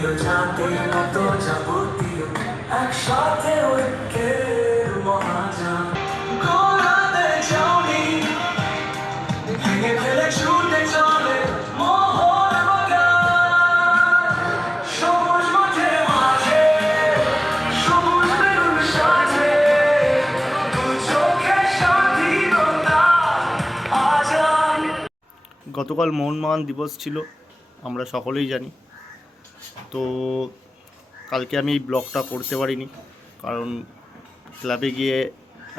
যাবতীয় জাতের মতো যাবতীয় একসাথে ঐক্যের মহাজান গতকাল মোহনমান দিবস ছিল আমরা সকলেই জানি। তো কালকে আমি এই ব্লগটা করতে পারিনি। কারণ ক্লাবে গিয়ে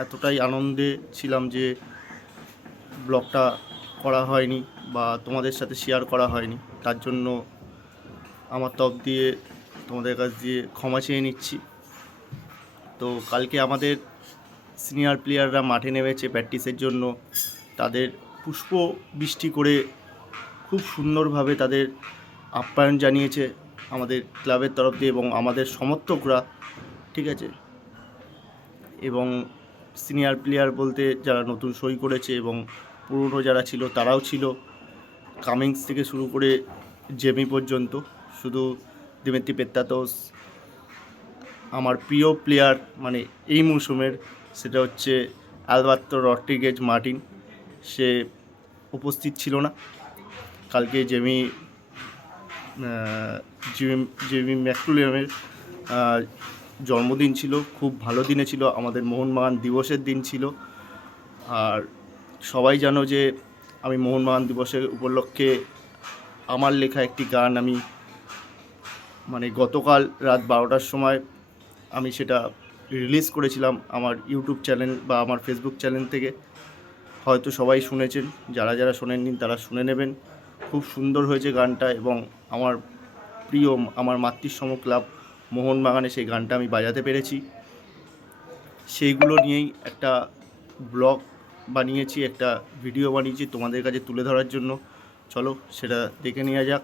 এতটাই আনন্দে ছিলাম যে ব্লগটা করা হয়নি বা তোমাদের সাথে শেয়ার করা হয়নি। তার জন্য আমার তরফ দিয়ে তোমাদের কাছ দিয়ে ক্ষমা চেয়ে নিচ্ছি। তো কালকে আমাদের সিনিয়র প্লেয়াররা মাঠে নেমেছে প্র্যাকটিসের জন্য। তাদের পুষ্প বৃষ্টি করে খুব সুন্দরভাবে তাদের আপ্যায়ন জানিয়েছে। আমাদের ক্লাবের তরফ দিয়ে এবং আমাদের সমর্থকরা, ঠিক আছে? এবং সিনিয়র প্লেয়ার বলতে যারা নতুন সই করেছে এবং পুরনো যারা ছিল তারাও ছিল। কামিংস থেকে শুরু করে জেমি পর্যন্ত, শুধু দিমেত্রি পেত্তাতোস আমার প্রিয় প্লেয়ার মানে এই মৌসুমের সেটা হচ্ছে আলবার্তো রড্রিগেজ মার্টিন সে উপস্থিত ছিল না। কালকে জেমি জিমি, জেমি জন্মদিন ছিল, খুব ভালো দিনে ছিল, আমাদের মোহনবাগান দিবসের দিন ছিল। আর সবাই জানো যে আমি মোহনবাগান দিবসের উপলক্ষে আমার লেখা একটি গান আমি মানে গতকাল রাত বারোটার সময় আমি সেটা রিলিজ করেছিলাম আমার ইউটিউব চ্যানেল বা আমার ফেসবুক চ্যানেল থেকে। হয়তো সবাই শুনেছেন, যারা যারা শোনেননি তারা শুনে নেবেন। খুব সুন্দর হয়েছে গানটা এবং আমার প্রিয়, আমার মাতৃসম ক্লাব মোহনবাগানে সেই গানটা আমি বাজাতে পেরেছি। সেইগুলো নিয়েই একটা ব্লগ বানিয়েছি, একটা ভিডিও বানিয়েছি তোমাদের কাছে তুলে ধরার জন্য। চলো সেটা দেখে নেওয়া যাক।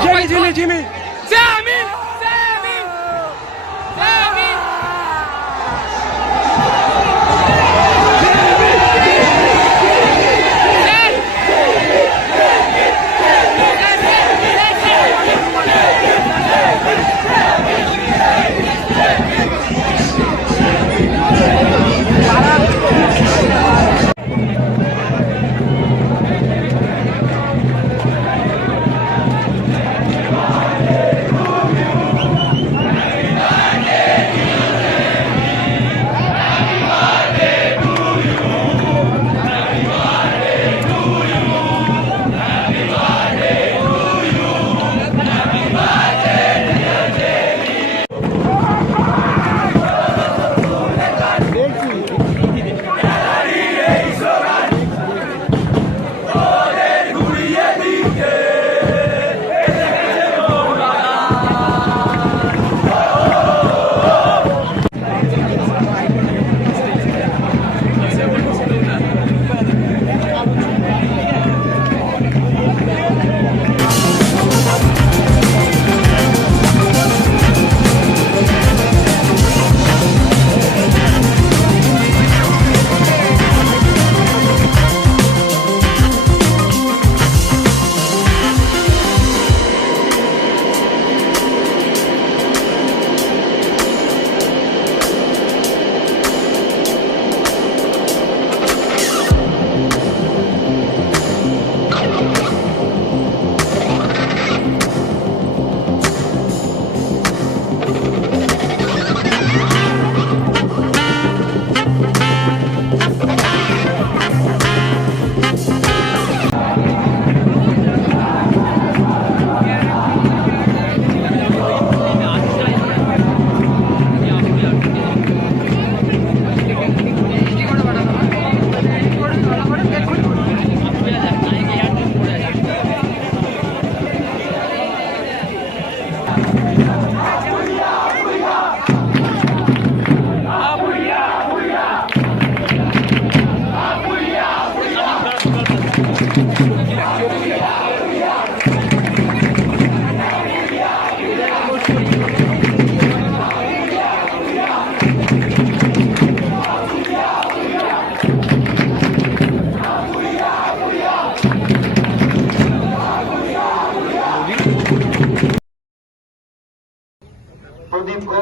吉利吉利吉利。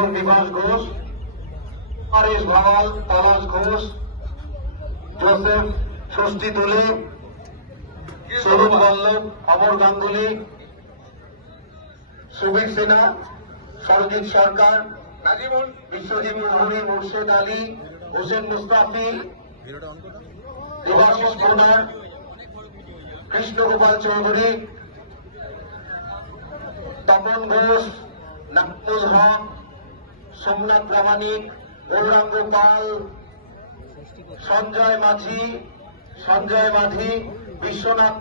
ঘোষ বিভাস ঘোষ পারেশ ভাওয়াল পলাশ ঘোষ জোসেফ ষষ্ঠী তুলে স্বরূপ বল্লভ অমর গাঙ্গুলি সুবীর সিনহা সরদীপ সরকার বিশ্বজিৎ মুহুরি মুর্শেদ আলী হোসেন মুস্তাফি দেবাশিস কুমার কৃষ্ণগোপাল চৌধুরী তপন ঘোষ নাকুল হক সোমনাথ প্রামাণিক গৌরাঙ্গ পাল, সঞ্জয় মাঝি সঞ্জয় মাঝি, বিশ্বনাথ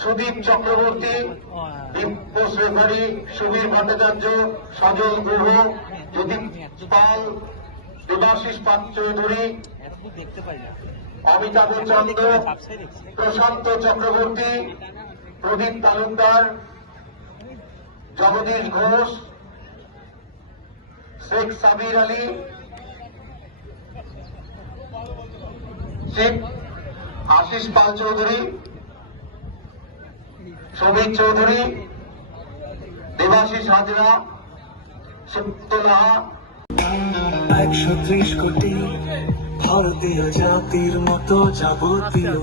সুদীপ চক্রবর্তী দিব্য শেখরী সুবীর ভট্টাচার্য, সজল গুহ জ্যোতি পাল, দেবাশিস পাত চৌধুরী, অমিতাভ চন্দ্র, প্রশান্ত চক্রবর্তী, প্রদীপ তালুকদার, জগদীশ ঘোষ শেখ সাবির আলী, শেখ আশিস পাল চৌধুরী সমীর চৌধুরী, দেবাশিস হাজরা একশো ত্রিশ কোটি ভারতীয় জাতির মতো যাবতীয়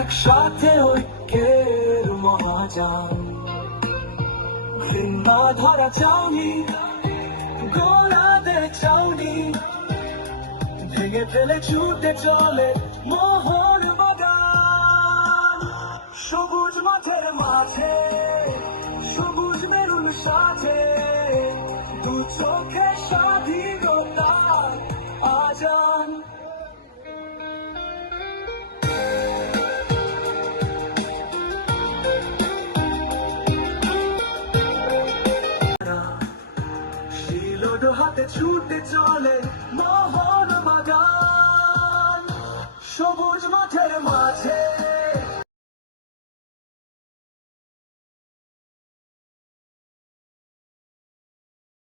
একসাথে ঐক্যের মহাজান ধরা চাউনি দে চাউনি ভেঙে ফেলে ছুটে চলে মোহন বাগান। সবুজ মাঠের মাঝে ছুটে চলে